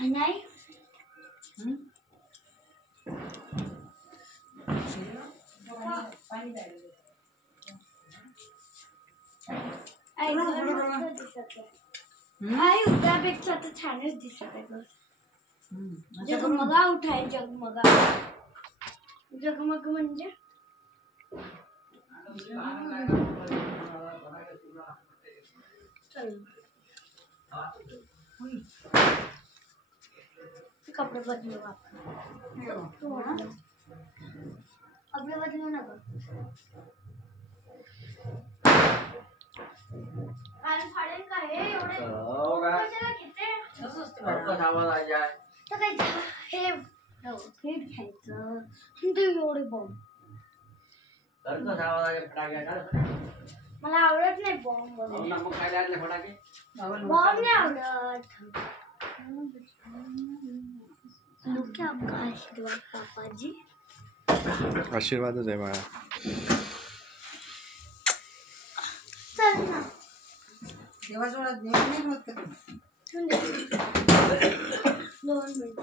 नाही आई उद्यापेक्षा तर छानच दिसत आहे बघ. जगमगा उठाय जगमगा. जगमग म्हणजे कपडे बदलू आपण. कपडे बदलू नका. फाडेल का हे एवढे कशाला घेते? हे घ्यायचं ते एवढे बॉम्ब मला आवडत नाही बॉम्ब. बॉम्ब नाही आवडत. क्या आपका आशीर्वाद पापाजी. आशीर्वादच आहे बाळा. चल ना देवाजवळ देव नाही होत का? 2 मिनिट